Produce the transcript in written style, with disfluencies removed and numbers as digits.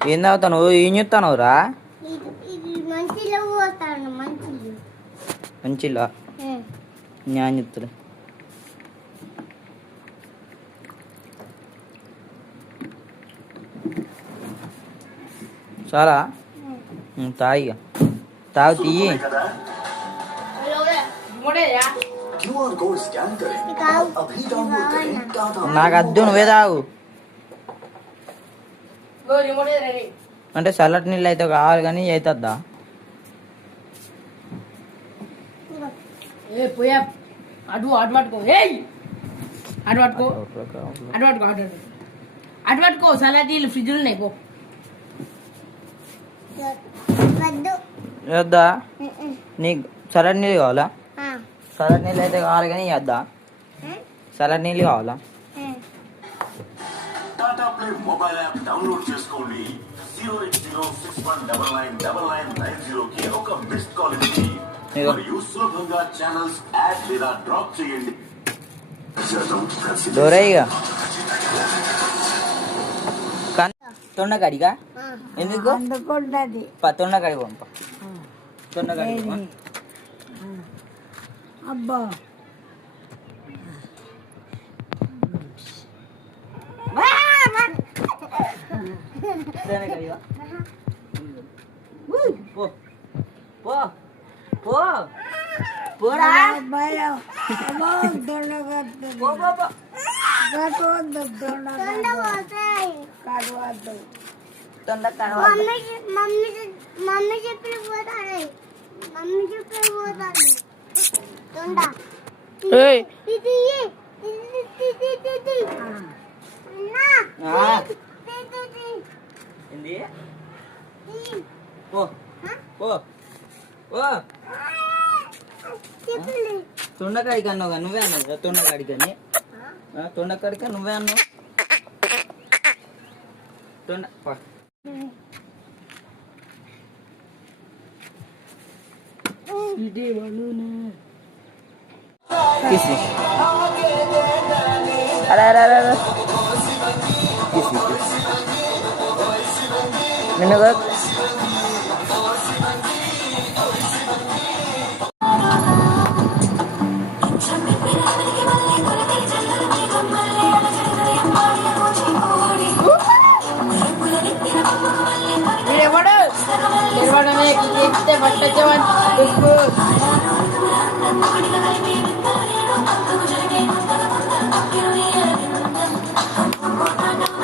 ఏం తాగుతాను ఏం చెప్తాను రా మంచిలా నేను చెప్తాను చాలా తాగిగా తాగు తీయి నాకు అద్దు నువ్వే తాగు అంటే చల్లటి నీళ్ళు అయితే కావాలి కానీ అవుతుందా అటు పట్టుకో అటు పట్టుకో అటు పట్టుకో చల్లటి నీళ్ళు ఫ్రిడ్జ్లు ఉన్నాయి పో వద్దా నీకు చల్లటి నీళ్ళు కావాలా చల్లటి నీళ్ళు అయితే కావాలి కానీ వద్దా చల్లటి నీళ్ళు కావాలా Tata play mobile app download చేసుకోండి 08061999990 కి ఒక మిస్డ్ కాల్ ఇచ్చి మరియు సులభంగా ఛానల్స్ యాడ్ లేదా డ్రాప్ చేయండి. దూరయ్యగా తొండకాడిగా ఎందుకు తొండకాడి పంప తొండకాడి అబ్బా పో పో పో పోరా మమ్మీ చెప్పి పోతాడు తొండ తొండకాడికి అన్నావు నువ్వే అన్నావు తొండకాడికి అని తొండకాడిక నువ్వే అన్నావు తొండ किसी अरे अरे अरे अरे किसी मैंने बात निर्वाणा निर्वाणा में कितने बट्टे जवान